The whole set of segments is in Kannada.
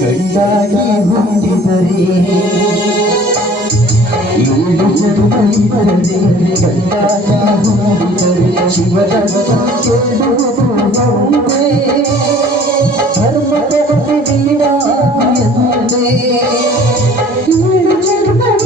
ಗಂಡಾಗಿ ಹುಟ್ಟಿದರೆ ಏಳು ಜನ್ಮೈ ಬರದೆ ಗಂಡಾಗಿ ಹುಟ್ಟಿದರೆ ಶಿವನ ಕೇಳುವುದು ಒಂದೇ ಧರ್ಮದ ವೀರಾಯಂತೆ ಏಳು ಜನ್ಮೈ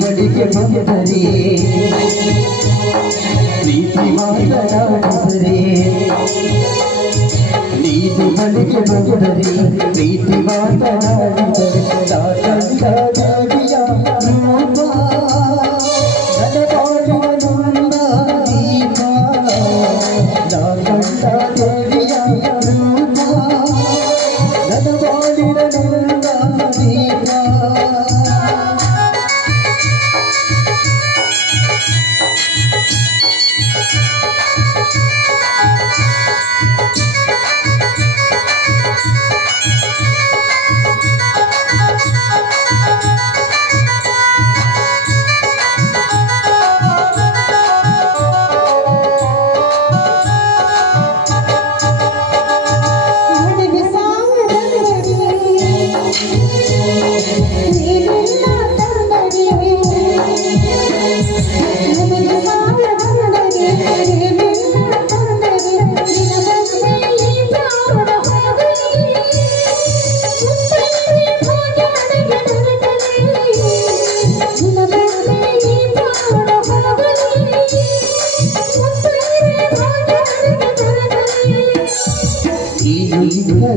ಬಳಿಗೆ ಬಂದರೆ ಪ್ರೀತಿ ಮಾತನಾಡಿದರೆ ನೀನು ಬಳಿಗೆ ಬಂದರೆ ಪ್ರೀತಿ ಮಾತನಾಡಿದರೆ ಕಂಡ ದೇವಿಯ ರೂಪ ನನ್ನ ಬಾಳುವ ನನ್ನ ದೀಪ ಕಂಡ ದೇವಿಯ ರೂಪ ನನ್ನ ಬಾಳಿನ ನನ್ನ ದೀಪ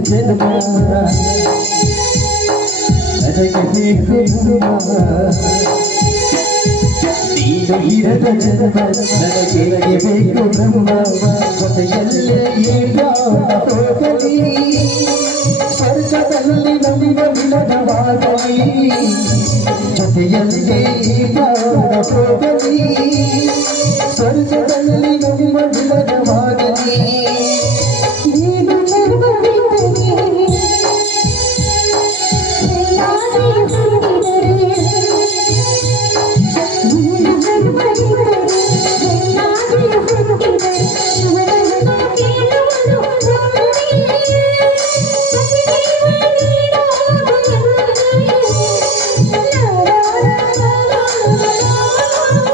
ಜನ್ಮ ನನಗೆ ಬೇಕು ನೀನು ಇರದ ಜನ್ಮ ನನಗೆ ಬೇಕು ಬ್ರಹ್ಮ ಜೊತೆಯಲ್ಲೇ ಹೋಗಲಿ ಸ್ವರ್ಗದಲ್ಲಿ ನಮ್ಮ ವಿಲನವಾಗಲಿ ಜೊತೆಯಲ್ಲೇ ಹೋಗಲಿ